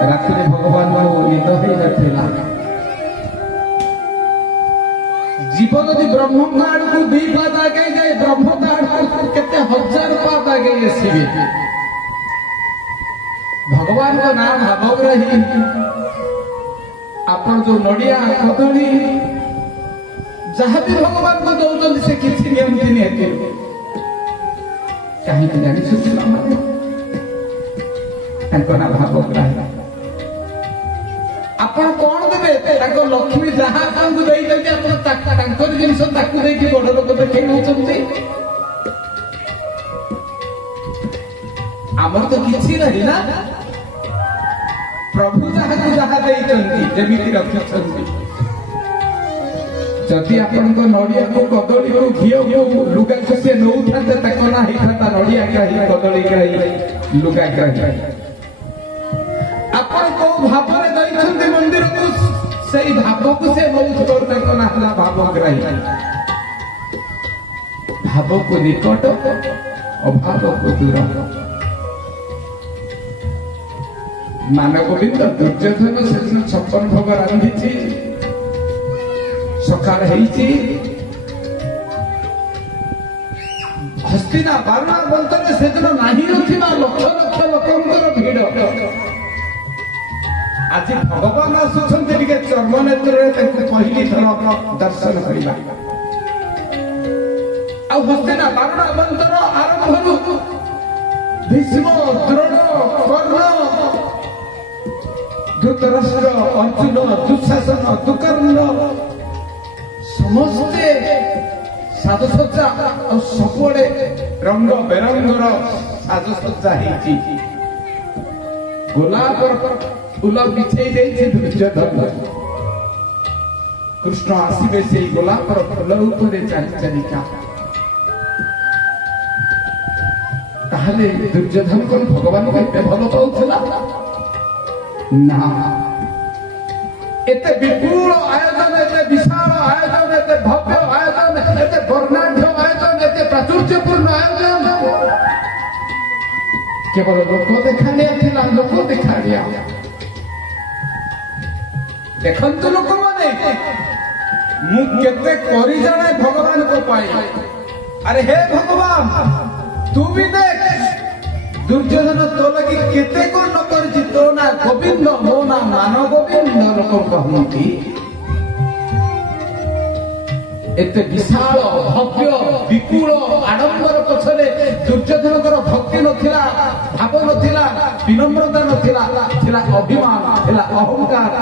रात्रि भगवान निद ही नथिला जीवन यदि ब्रह्म आड़ को दी पाद आगे जाए ब्रह्म आड़ को केते हजार पाद आगे आसवे भगवान का नाम भाव रही आप जो नड़िया कदली जहाँ भी भगवान को दौरान से किसी नियमती नहीं कहीं जानी ना भाव ग्राही आपण कौन देवे लक्ष्मी जहाँ जिन बड़ लोक देखे आमर तो किसी नहीं ना प्रभु जहाँ जहाँ जमी रखी जदि आपण नड़िया को कदली को घी को लुगा को सी नौ था ना होता नड़िया ग्राही कदली ग्राही लुगा ग्राही आपण को भाव मंदिर को सही भाव को से ना भाव ग्राही भाव को निकट अभाव को दूर मान गोविंद दुर्योधन से 56 भोग रांधि सकाल हस्तिना बारणा बंतर से दिन नाही नथिबा लक्ष लक्ष लोकंकर भीड़ आज भगवान आसुछन्ते टिके चर्म नेत्र पहली थर दर्शन करबा आ हस्तिना बारणा बंतर आरंभ भीष्म द्रोण कर्ण धृतराष्ट्र अर्जुन दुशासन दुकर्ण समस्ते साजसज्जा और सबुड़े रंग बेरंगर साजसज्जा होती गोलाप फूल बिछे दुर्योधन कृष्ण आसवे से गोलाप फूल ऊपर चली चलिका दुर्योधन को भगवान को एते भल पाउथला ना एते विपुल आयोजन एते विशाल आयोजन एते भव्य आयोजन एते वर्णाढ्य आयोजन एते प्राचुर्यपूर्ण आयोजन केवल लोक देखानिया थिला लोक देखानिया देखंतु लोक माने मु केते करि जाने भगवान को पाई अरे हे भगवान तू भी देख दुर्योधन तो लगी केते को न करछि तो ना गोविंद मो ना मानव गोविंद लोक कहती एते विशाल भव्य विपुल आडंबर पछले दुर्योधनकर भक्ति नथिला भाव नथिला विनम्रता नथिला थिला अभिमान थिला अहंकार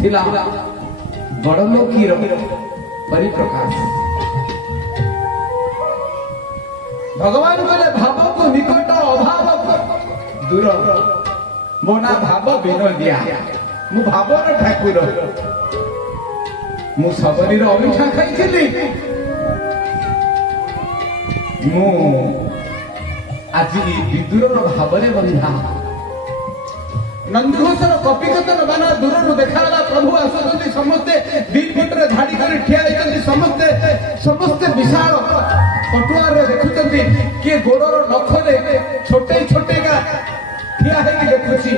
थिला बड़लोकीर परिप्रकाश भगवान बोले भाव को निकट अभाव को दूर मोना भाव विनोदिया मु भावर ठाकुर मु सबरी अमिठा खाई मु आज विदुर भावरे बंधा नंदघोषर कपि कथन बाना दूर देखा प्रभु आसुच्च समस्ते 2 फुट धाड़ी कर ठिया समस्ते समस्ते विशाल पटुआर देखुंती किए गोड़र नखरे छोटे छोटे का ठिया देखुची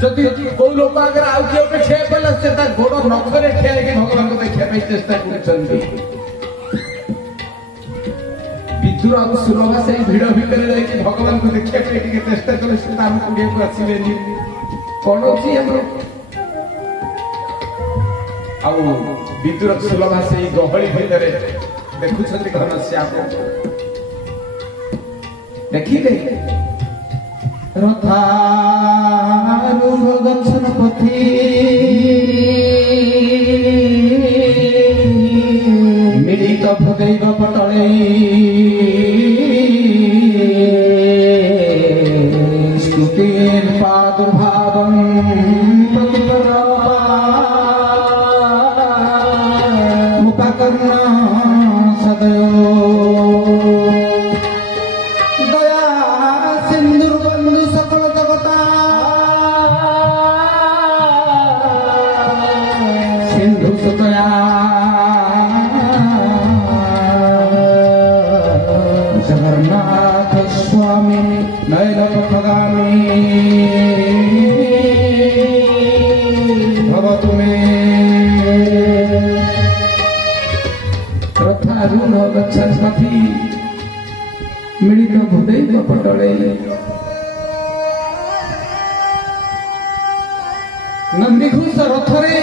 जदि कौ लोक आगे आउ किए ठिया पड़ा से गोड़ नखरे ठिया भगवान को देखा चेष्टा कर विदुर और सुरभा से भिड़ भितर जाकि भगवान को देखा चेष्टा कले से आम कुड़िया को आसवे कौन अच्छी आउ विदुर सुलभा से गहली भितर देखुं घनश्याम देखिले रथारूढ़ दर्शन पथी मिलित भदैव पटले स्तुतिर् प्रादुर्भावं मुपकर्ण सदयो दया सिंधुर्बंधु सकल जगता सिंधु सुतया नाथ स्वामी नयन पथगामी भवतु मे रथारूढ़ गच्छन्पथि मिलित भूदैव पटले नंदीघोष रथरे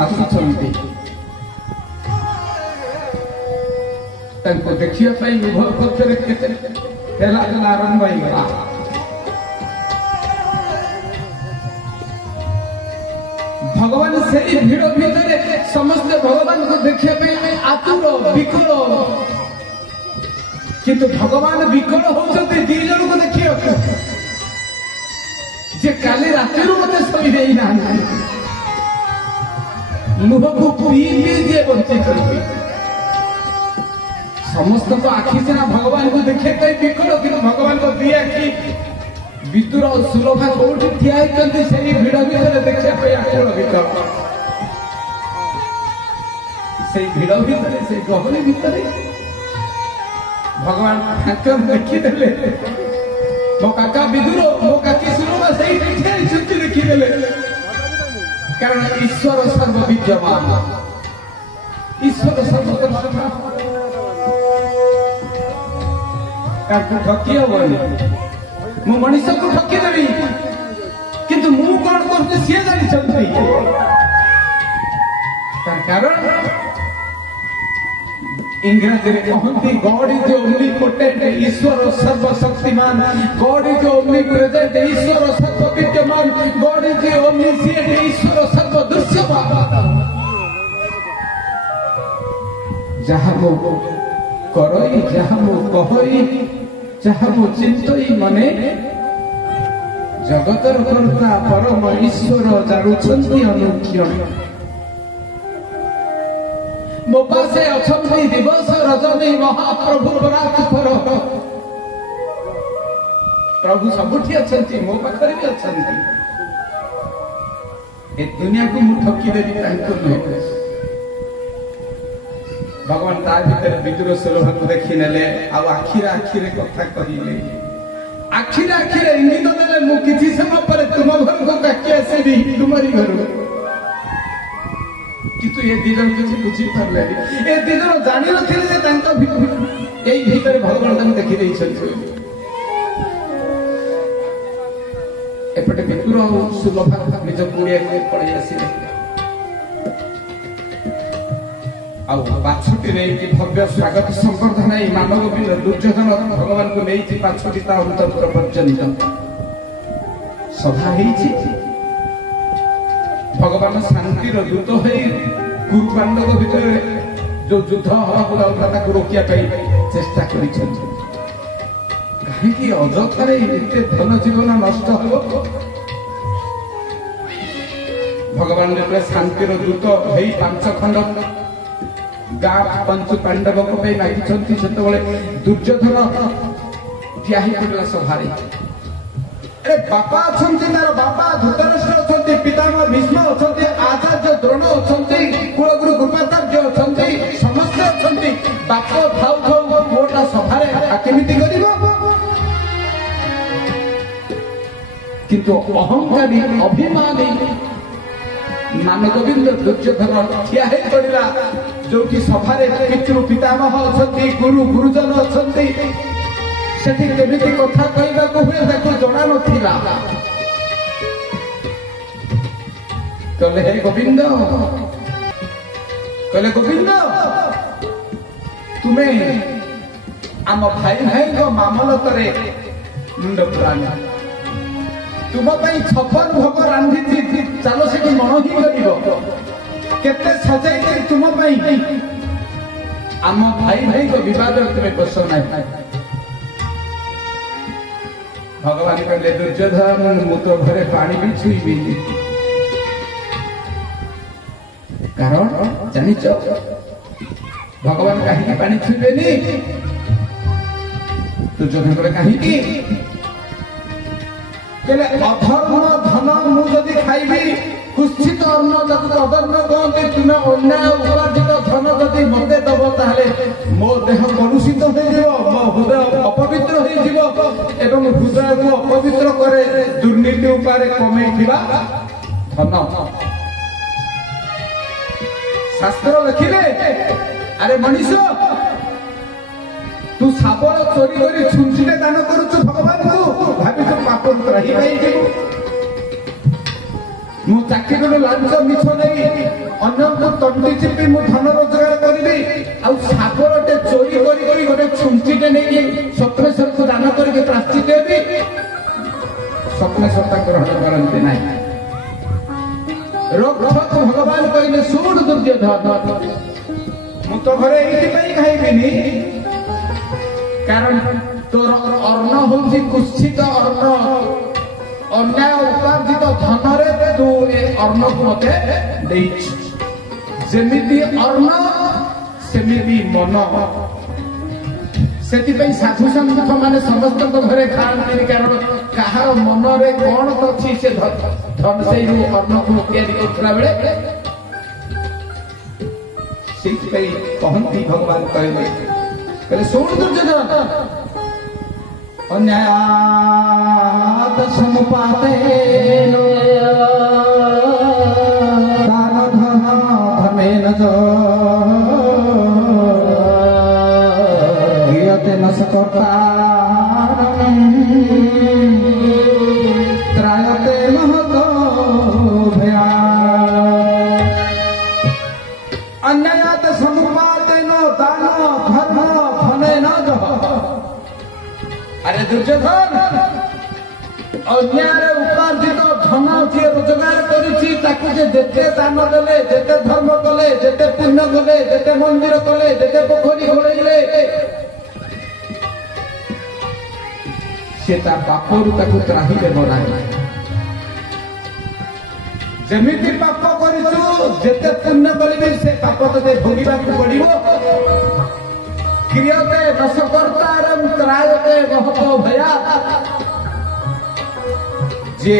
आसुंट देखा उभय पक्ष आरंभ होगा भगवान से भिड़ भितर समस्त भगवान को देखा आतुर विकल किंतु भगवान विकल होती दी जन को देखिए जे काली राति मत शोई देना लुह को पी जी बंची कर समस्त को आखि सीना भगवान को देखे तो विकल कि भगवान को दी आखि विदुर सुलभा कौटी ठिया होती से भिड़ भितर देखा आकुल विकल से भिड़ भितर से गहली भितर भगवान देखीदे मो काका विदुर मो काकी सुलभा से देखीदे कारण ईश्वर सर्वविद्यमान ईश्वर सर्वदर्शमान ठकी हेनी मु मनीष को ठकीदेवी किंतु मु कौन कर सी जानी कारण इंग्रजी में कहती गॉड इज ओमनीपोटेंट ईश्वर सर्वशक्तिमान गॉड इज ओमनीप्रेजेंट ईश्वर सर्वविद्यमान गॉड इज ओमनीसिएंट ईश्वर सर्वदृश्यमान जहाँ मो करई जहाँ मो कहई जहाँ मो चिंतई मने जगतर कर्ता परम ईश्वर जानुछंती अनुक्षण मो पासे अछंती दिवस रजनी महाप्रभु परात्पर प्रभु सबुठी अछंती मो पाखरे भी अछंती ए दुनिया को मु ठकी देबी तांको नुहे भगवान तार भीतर विदुर सुलभा को देखी नेले आ आखिरे आखिरे कथा कहिले आखिरे इंगित देले मु किछि समय पर तुम घर को काकी आसेबी तुम्हारी घर किंतु ये दी जन किसी बुझी पारे ये दी जन जानी नथिले भीतर भगवान देखी एपटे विदुर और सुलभा निज कुड़िया को पड़े आसिले बाछुटी नहीं भव्य स्वागत संबर्धना मानव बिल दुर्योधन भगवान को नहीं बाछुटी अंतर पर्यंत सभा भगवान शांतिर दूत हो गुरु पांडव भीतर जो युद्ध हवा रोकिया चेष्टा कर अजथारे धन जीवन नष्ट हो भगवान जो शांतिर दूत हो 5 खंड गाँ पंच पांडव को मागिंट से दुर्योधन ठिया पड़ा सभारे अरे बापा तार बापा धृतराष्ट्र अच्छा पितामह भीष्म अच्छा आचार्य द्रोण अच्छा कुलगुरु कृपाचार्य अच्छा समस्त अच्छा बाप थाउ थाउ मोटा सभारे केमिति करिवो किंतु अहंकारी अभिमानी मानगोविंद दुर्योधन ठिया पड़ा जो कि सभारे पितृ पितामह अच्छा गुरु गुरुजन अच्छा सेठी केमिति कथा कहबा को हुए ताको जणा नथिला कहले हे गोविंद तुम्हें आम भाई भाई को मामलतरे मुंड पुराना तुम 56 भोग रांधी चलो से मन ही करते सजाई तुम आम भाई भाई को विवाद तुम्हें पसंद ना भगवान कहले दुर्योधन मु तो घरे पानी भी छुईबी कारण जानिच भगवान कहीं पानी छुईबेनी दुर्योधन कहले कहीं कहले अधर्म धन मु जदि खाइबी कुत्सित अन्न जब अदन्न कहते तुम्हें अन्याय उपार्जित धन जदि मते दब ताहले मो देह कलुषित हो मो हृदय अपवित्र हो हृदय को अपवित्र करे दुर्नीति उपाय कमे धन शास्त्र लिखिले अरे मनीष तू शाबल चोरी करी छुंचिले दान करुଛୁ भगवान को भाभी तो पाप रही नहीं मु चाकरी लांच मिछ नहीं अन्य को तंटी चिपी मु धन रोजगार करी सागरटे चोरी करी गोटे छुंचिटे नहीं स्वप्नेश्वर को दान करके प्राश्चित देवी स्वप्नेश्वर ग्रहण करते नहीं रोक भगवान कहले शुण दुर्योधन मु तो घरे ये खाइबिनी कारण तोर अर्ण हूँ कुत्सित अर्ण अन्याय उपार्जित धन तू अर्ण को मते जमीती अर्ण सेमिति मन से साधु संत मैंने समस्त घरे खाती कारण कहार मन रे कौन अच्छी से धन से अन्न को तैयारी करला बेले कहती भगवान कहले शुण दुर्योधन अन्यायात समुपातेन दान धन धर्मेण च गीयते न सकर्तारं त्रायते महतो भयात् अन्यायात समुपातेन दान धर्म धनेन च अरे दुर्योधन अन्याय उपार्जित धन जी रोजगार करते दान देले जेते धर्म कले जेते पुण्य कले जेते मंदिर कले जेते पोखरी घोड़े से पापरू त्राही देव ना जमीती पाप करूँ जेते पुण्य कले से पाप ते भोगवा पड़ो क्रियते दशकर्तारं त्रायते महतो भयात् जे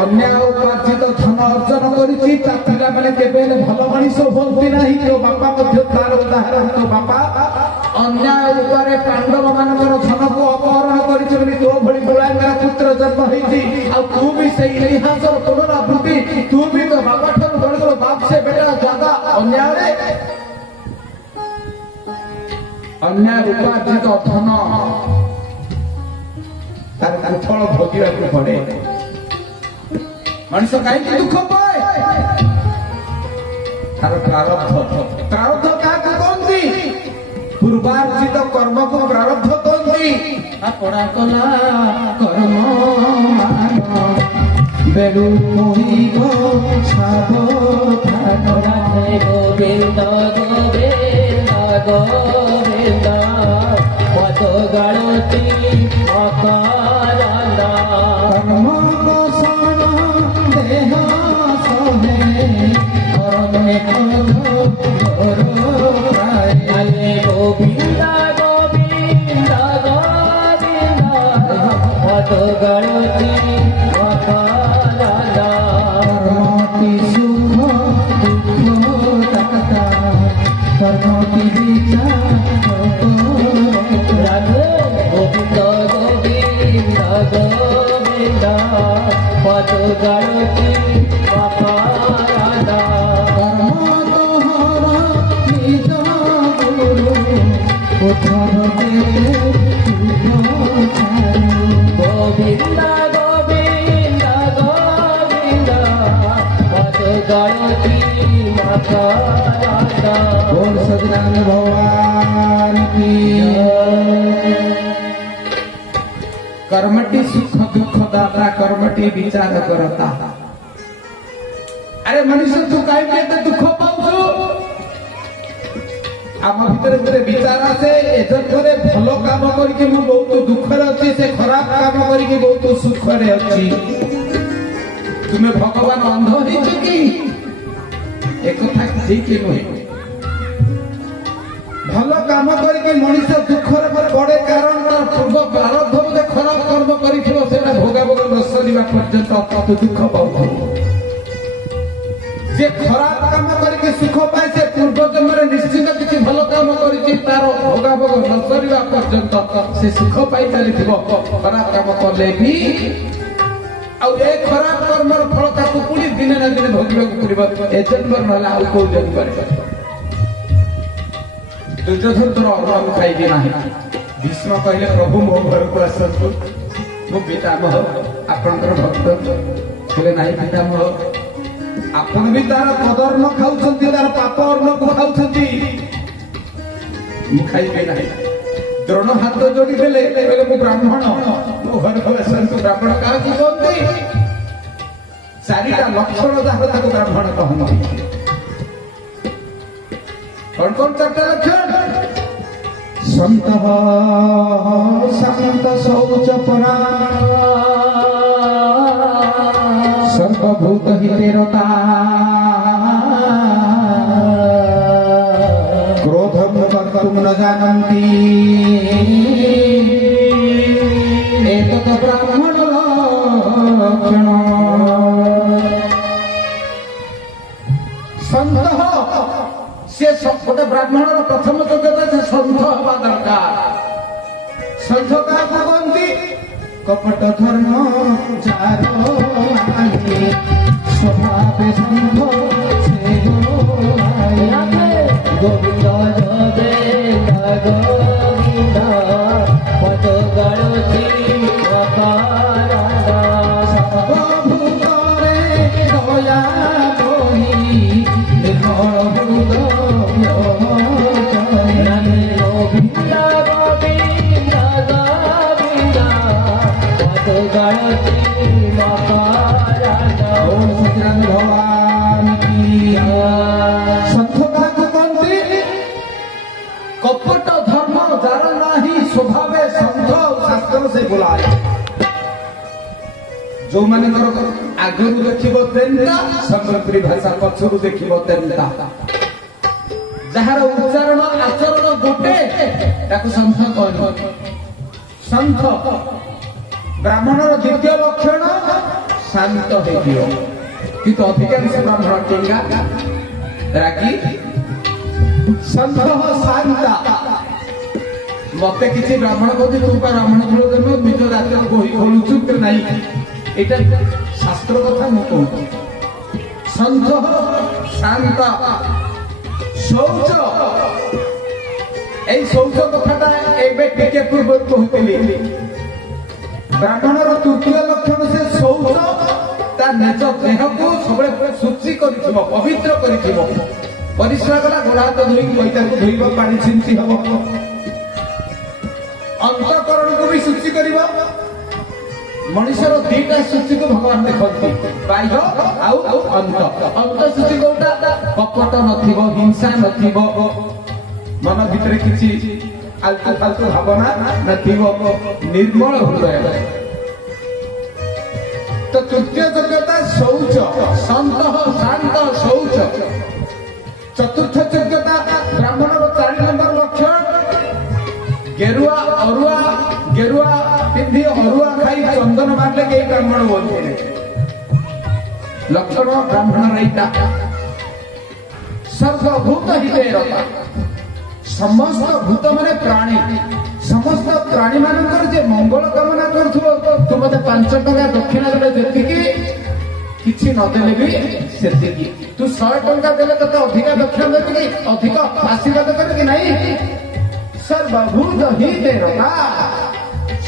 अन्याय उपार्जित धन अर्जन करिछि ता पिला माने केबे भल मनीष होती नाही तो बापा मध्य तार उदाहरण तो बापा अन्याय उपारे पांडव मानकर धन को अपहरण करिछि बोली तो भली बुलांगा पुत्र जन्म होइछि आ तू भी सही इतिहास पुनरावृत्ति तू भी तो बापा ठन बड़ बाप से बेटा ज्यादा अन्याय रे अन्याय उपार्जित धन तार फल भोगिया पड़े मनुष्य कहीं दुख पाए तार प्रारब्ध प्रारब्ध क्या कहती पूर्वार्जित कर्म को प्रारब्ध कहती पड़ा कला कर्म बेलू मोहिगो सावधान गोविंद गोविंद गोविंद पद गाड़ती अकारणा कर्म बसन देह सहे कर्म गोविंद गोविंद गोविंद पद गाड़ती अकारणा कर्मति सुख दुख दाता कर्मति विचार गोविंद गोविंद गोविंद पद गाड़ती अपाराधा कर्म तोहर निज गुरु उद्धर देते गोविंद गोविंद गोविंद पद गाड़ती अपाराधा बोल सजनान भगवान की कर्मटी सुख दुख दाता कर्मटी विचार करता अरे मनुष्य तू कहीं दुख पाऊ आम भीतर गोटे विचार आसे एजरे भल काम करके मु बहुत दुखरे अच्छी से खराब काम करके बहुत सुखरे अच्छी तुम्हें भगवान अंध हो कि एक ठीक नुहे भल काम करके मनीष दुखर पड़े कारण तार पूर्व प्रारब्ध बोधे खराब कर्म कर भोगा भोग न सरिया पर्यंत तू दुख पाऊ जे खराब काम करके सुख पाए से पूर्व जन्म निश्चित किसी भल काम कर तार भोगाभोग न सरिबा पर्यंत से सुख पाई चली खराब काम कले भी ए खराब कर्मर फल ताकू पुणी दिने ना दिने भोगवाक पड़ो ए जन्म ना कौ जन्म दुर्योधन तोर अन्न खाइबी ना भीष्म कहले प्रभु मो घर को आसतु मो पितामह आपणकर भक्त बोले नहीं पितामह आपण भी तार पदर्ण खाऊं तार पाप अन्न को खाऊं खाइबे ना द्रोण हाथ जोड़ी देले कहले मो ब्राह्मण मो घर को आसतु ब्राह्मण क्या कहते चारिटा लक्षण जहाँ ब्राह्मण कहते कौन कौन चारटा लक्षण संत शांत शौच परा सर्वभूत हितेरता क्रोधम कर्तुम न जानन्ति एतत् ब्राह्मण लक्षण संत से गोटे ब्राह्मण प्रथम योग्यता से संत हवा दरकार संत क्या कहते कपट धर्म स्वभाव संत से गोविंद गोविंद पद गणती सर्वभूतरे दया कोहि निर्मल कपट धर्म जार नाही स्वभाव संत शास्त्र से बुलाए जो माने आगु देखिबो तेंता संस्कृति भाषा पछरु देखिबो तेंता जहार उच्चारण आचरण गोटे ताको संत कहनो संत ब्राह्मणर द्वितीय लक्षण शांत हेतियो किंतु अधिकांश ब्राह्मण टेंगा रागी संत शांता मते किसी ब्राह्मण कहते तू ब्राह्मण कुल जन्म निज जाति बही खोलुचु कि नहीं एटा शास्त्र कथा मु कहूँ संत शांता शौच এই শৌচ কথাটা এবে টিকে পূর্ব কହୁଥିଲି ব্রাহ্মণর তৃতীয় লক্ষণ সে শৌচ তার নিজ দেহକୁ ସବୁବେଳେ ଶୁଚି କରିଥିବ ପବିତ୍ର କରିଥିବ ପରିସ୍ରା କଲା ଗୋଡ଼ ହାତ ଧୋଇକି ପଇତାକୁ ଧୋଇବ ପାଣି ଛିଞ୍ଚି ହବ ଅନ୍ତଃକରଣକୁ ବି ଶୁଚି କରିବ ମଣିଷର ଦିଟା ଶୁଚିକୁ ଭଗବାନ ଦେଖନ୍ତି ବାହ୍ୟ ଆଉ ଅନ୍ତ ଶୁଚି କୋଉଟା କପଟ ନଥିବ ହିଂସା ନଥିବ मन भितर किसी आलतू फालतू भावना नथिब निर्मल हृदय तो तृतीय योग्यता शौच संत शांत शौच चतुर्थ योग्यता ब्राह्मण 4 नंबर लक्षण गेरुआ अरुआ गेरुआ पिंधी अरुआ खाई चंदन मारले के ब्राह्मण बोलते लक्षण ब्राह्मण रहीता सर्वभूत हितेरता समस्त भूत माने प्राणी समस्त प्राणी मानकर जे मंगल कामना करथुबो तू मते 5 टका दक्षिणा देले जेतिकी किछि न देले भी सेतिकी तू 100 टका देले तते अधिक दक्षिणा देबे कि अधिक आशीर्वाद करबे कि नहीं सर्वभूत हितेरता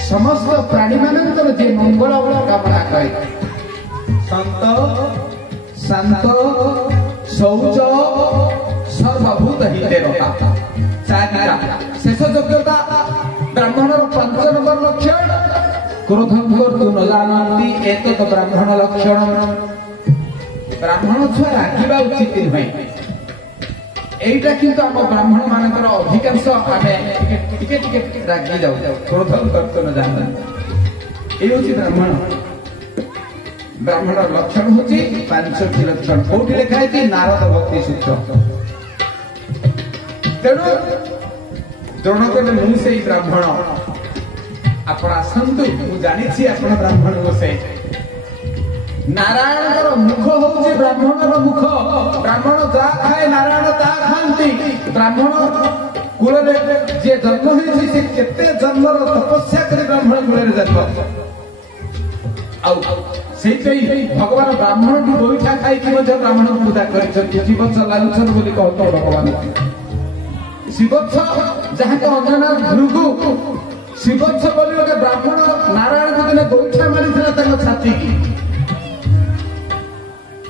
समस्त प्राणी मानकर जे मंगल कामना करे संत शांत शौच सर्वभूत हितेरता शेष योग्यता ब्राह्मण 5 नंबर लक्षण क्रोधम कर्तु न जानन्ति एतत् ब्राह्मण लक्षण ब्राह्मण छुआ रागिबा उचित नुहे एटा किंतु हम ब्राह्मण मानकर अधिकांश आमे टिके रागी जाऊ क्रोधम कर्तु न जानन्ति ए होची ब्राह्मण लक्षण होची 5टी लक्षण कोठी लिखा है नारद भक्ति सूत्र तेणु द्रोण कहले मु से ब्राह्मण आपण आसतु मु जानी छी आपण ब्राह्मण को से ନାରାୟଣଙ୍କର ମୁଖ ହଉଛି ବ୍ରାହ୍ମଣର ମୁଖ। ବ୍ରାହ୍ମଣ ଯାହା ଖାଏ ନାରାୟଣ ତାହା ଖାଆନ୍ତି। ବ୍ରାହ୍ମଣ କୂଳରେ ଯିଏ ଜନ୍ମ ହେଇଛି ସେ କେତେ ଜନ୍ମର ତପସ୍ୟା କରି ବ୍ରାହ୍ମଣ କୂଳରେ ଜନ୍ମ। ଆଉ ସେଇଥିପାଇଁ ଭଗବାନ ବ୍ରାହ୍ମଣଠୁ ଗୋଇଠା ଖାଇକି ମଧ୍ୟ ବ୍ରାହ୍ମଣଙ୍କୁ ପୂଜା କରିଛନ୍ତି। ଜୀବତ୍ସ ଲାଗୁଛନ୍ତି ବୋଲି କହୁଥିଲେ ଭଗବାନ। ଶିବତ୍ସ ଯାହାଙ୍କ ଅନ୍ୟ ନାମ ଭୃଗୁ। ଶିବତ୍ସ ବୋଲି ଗୋଟେ ବ୍ରାହ୍ମଣ ନାରାୟଣଙ୍କୁ ଦିନେ ଗୋଇଠା ମାରିଥିଲା ତାଙ୍କ ଛାତିକି।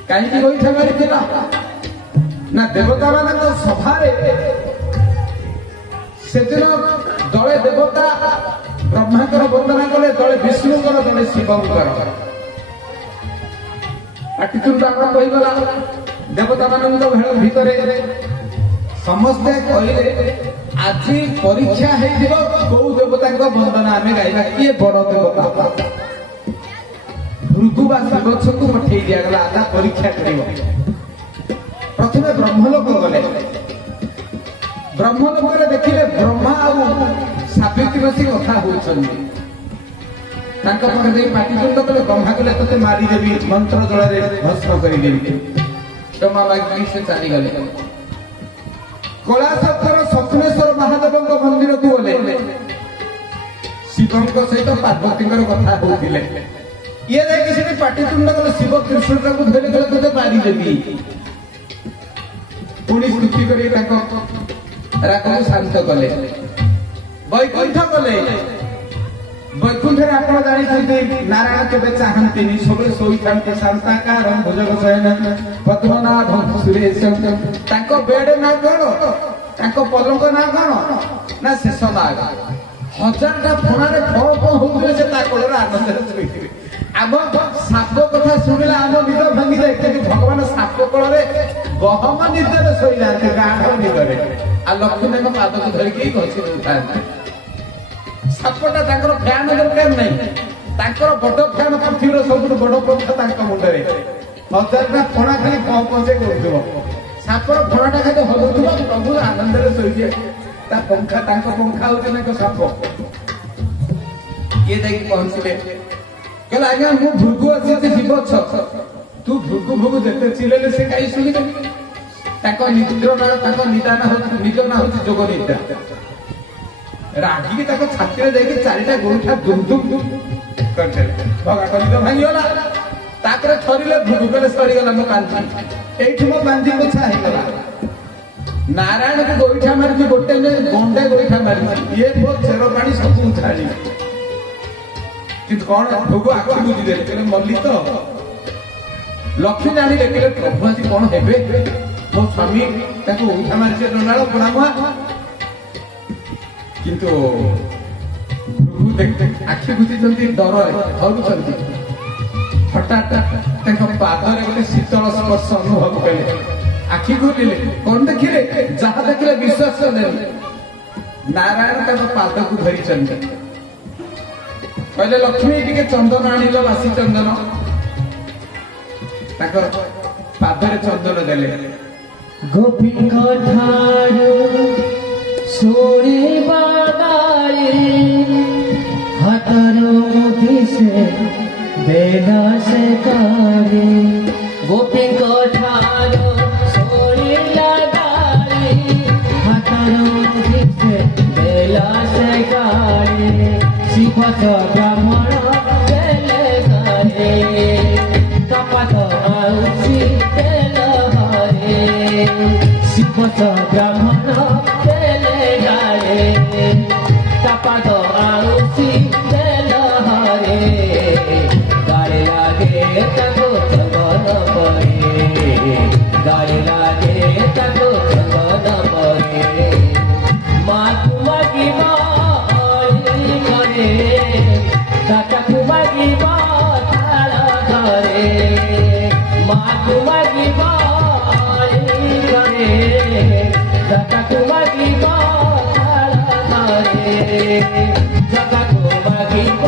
କାହିଁକି ଗୋଇଠା ମାରିଥିଲା ନା ଦେବତା ମାନଙ୍କ ସଭାରେ ସେଦିନ ଦଳେ ଦେବତା ବ୍ରହ୍ମାଙ୍କର ବନ୍ଦନା କଲେ, ଦଳେ ବିଷ୍ଣୁଙ୍କର, ଦଳେ ଶିବଙ୍କର। ପାଟିତୁଣ୍ଡ ଆରମ୍ଭ ହୋଇଗଲା ଦେବତା ମାନଙ୍କ ଭେଳ ଭିତରେ। ସମସ୍ତେ କହିଲେ ଆଜି ପରୀକ୍ଷା ହେଇଯିବ କୋଉ ଦେବତାଙ୍କ ବନ୍ଦନା ଆମେ ଗାଇବା, କିଏ ବଡ ଦେବତା। ଭୃଗୁ ବା ଶିବତ୍ସକୁ ପଠେଇ ଦିଆଗଲା ଆଗା ପରୀକ୍ଷା କରିବ। ପ୍ରଥମେ ବ୍ରହ୍ମଲୋକ ଗଲେ। ବ୍ରହ୍ମଲୋକରେ ଦେଖିଲେ ବ୍ରହ୍ମା ଆଉ ସାବିତ୍ରୀ ବସି କଥା ହଉଛନ୍ତି। ତାଙ୍କ ପାଖରେ ଯାଇ ପାଟିତୁଣ୍ଡ କଲେ। ବ୍ରହ୍ମା କଲେ ତତେ ମାରିଦେବି, ମନ୍ତ୍ର ଜଳରେ ଭସ୍ମ କରିଦେବି। କ୍ଷମା ମାଗି ସେ ଚାଲିଗଲେ। କୈଳାସର ସ୍ୱପ୍ନେଶ୍ୱର ମହାଦେବଙ୍କ ମନ୍ଦିରକୁ ଗଲେ। ଶିବଙ୍କ ସହିତ ପାର୍ବତୀଙ୍କର କଥା ହଉଥିଲେ। ଇଏ ଯାଇକି ସେଠି ପାଟିତୁଣ୍ଡ କଲେ। ଶିବ କୃଷ୍ଣଟାକୁ ଧରି ଗଲେ ତତେ ମାରିଦେବି। ପୁଣି ସ୍ତୁତି କରି ତାଙ୍କ ରାଗକୁ ଶାନ୍ତ କଲେ। ବୈକୁଣ୍ଠ ଗଲେ। ବୈକୁଣ୍ଠରେ ଆପଣ ଜାଣିଛନ୍ତି ନାରାୟଣ କେବେ ଚାହାନ୍ତିନି, ସବୁବେଳେ ଶୋଇଥାନ୍ତି। ଶାନ୍ତାକାର ଭୁଜଗ ଶୟନ ପଦ୍ମନାଭ ସୁରେଶ। ତାଙ୍କ ବେଡ ନା କଣ, ତାଙ୍କ ପଲଙ୍କ ନା କଣ ନା ଶେଷ ନାଗ। ହଜାରଟା ଫଣାରେ ଫଳ କଣ ହଉଥିବେ ସେ ତା କୋଳରେ ଆନନ୍ଦରେ ଶୋଇଥିବେ। ଆମ ସାପ କଥା ଶୁଣିଲେ ଆମ ନିଦ ଭାଙ୍ଗିଯାଏ, କିନ୍ତୁ ଭଗବାନ ସାପ କୋଳରେ ଗହମ ନିଦରେ ଶୋଇଯାଆନ୍ତି, ଗାଢ ନିଦରେ। ଆଉ ଲକ୍ଷ୍ମୀଙ୍କ ପାଦକୁ ଧରିକି ଘଷି ଦଉଥାନ୍ତି। ସାପଟା ତାଙ୍କର ଫ୍ୟାନ ଦରକାର ନାହିଁ, ତାଙ୍କର ବଡ ଫ୍ୟାନ ପୃଥିବୀର ସବୁଠୁ ବଡ ପଙ୍ଖା ତାଙ୍କ ମୁଣ୍ଡରେ। ହଜାରଟା ଫଣା ଖାଲି ପହଞ୍ଚେ କରୁଥିବ। ସାପର ଫଣାଟା ଖାଲି ହଲୁଥିବ, ପ୍ରଭୁ ଆନନ୍ଦରେ ଶୋଇଯିବେ। ତା ପଙ୍ଖା, ତାଙ୍କ ପଙ୍ଖା ହଉଛି ତାଙ୍କ ସାପ। ଇଏ ଯାଇକି ପହଞ୍ଚିଲେ, କହିଲେ ଆଜ୍ଞା ମୁଁ ଭୃଗୁ ଅଛି ଶିବତ୍ସ। ତୁ ଭୃଗୁ ଭୃଗୁ ଯେତେ ଚିଲେଇଲେ ସେ କାହିଁ ଶୁଣିବେ। ତାଙ୍କ ନିଜ ନିଦାନ ହଉଛି, ନିଜ ନାଁ ହଉଛି ଯୋଗ ନିଦ୍ରା। ରାଗିକି ତାଙ୍କ ଛାତିରେ ଯାଇକି ଚାରିଟା ଗୋଇଠା ଦୁମ୍ ଦୁମ୍ ଦୁମ୍ କରିଦେଲେ। ଭଗା ନିଦ ଭାଙ୍ଗିଗଲା। ତାପରେ ଥରିଲେ ଭୃଗୁ କଲେ ସରିଗଲା ମୋ କାନ୍ଦି, ଏଇଠି ମୋ କାନ୍ଦି ପୋଛା ହେଇଗଲା। ନାରାୟଣକୁ ଗୋଇଠା ମାରିଛି, ଗୋଟେ ଗଣ୍ଡେ ଗୋଇଠା ମାରିଛି। ଇଏ ମୋ ଚେର ପାଣି ସବୁ ଛାଡି। କିନ୍ତୁ କଣ ଭୃଗୁ ଆଖି ବୁଝିଦେଲେ, କହିଲେ ମଲ୍ଲି ତ। ଲକ୍ଷ୍ମୀ ଜାଣିଲେ, କହିଲେ ପ୍ରଭୁ ଆଜି କଣ ହେବେ। ମୋ ସ୍ୱାମୀ ତାକୁ ଉଠା ମାରିছে ଦଣ୍ଡାଳ ପଣାମୁହା। କିନ୍ତୁ ଆଖି ବୁଝିଛନ୍ତି, ଡରରେ ଧରୁଛନ୍ତି। ହଠାତ୍ ତାଙ୍କ ପାଦରେ ଗୋଟେ ଶୀତଳ ସ୍ପର୍ଶ ଅନୁଭବ କଲେ। ଆଖି ଖୋଲିଲେ, କଣ ଦେଖିଲେ, ଯାହା ଦେଖିଲେ ବିଶ୍ୱାସ କଲେନି। ନାରାୟଣ ତାଙ୍କ ପାଦକୁ ଧରିଛନ୍ତି। କହିଲେ ଲକ୍ଷ୍ମୀ ଟିକେ ଚନ୍ଦନ ଆଣିଲ, ବାସି ଚନ୍ଦନ। ତାଙ୍କର ପାଦରେ ଚନ୍ଦନ ଦେଲେ। ଗୋପୀଙ୍କ ଠାରୁ ଶୁଣିବା ଗାଳି, ହାତରୁ ମୁଠି ସେ ଦେଲା ସେ କାଳି। ଗୋପୀଙ୍କ ଠାରୁ ଶୁଣିଲା ଗାଳି, ହାତରୁ ମୁଠି ସେ ଦେଲା ସେ କାଳି। ଶିବତ୍ସ ବ୍ରାହ୍ମଣ ଦେଲେ ଗାଳି, କପାଟ ଆଉସି ଦେଲ ହରେ। ଶିବତ୍ସ ବ୍ରାହ୍ମଣ ଦେଲେ ଗାଳି, କପାଟ ଆଉସି ଦେଲ ହରେ। ଗାଳି ଲାଗେ ତାକୁ ଚନ୍ଦନ ପରେ, ଗାଳି ଲାଗେ ତାକୁ ଚନ୍ଦନ ପରେ। ମାକୁ ମାଗିବ ଦାତାକୁ ମାଗିବ ଥାଳ ଧରେ। ମାକୁ ମାଗିବ ଘରେ, ଦାତାକୁ ମାଗିବ ଥାଳ ଧରେ। ଜଗାକୁ ମାଗିବ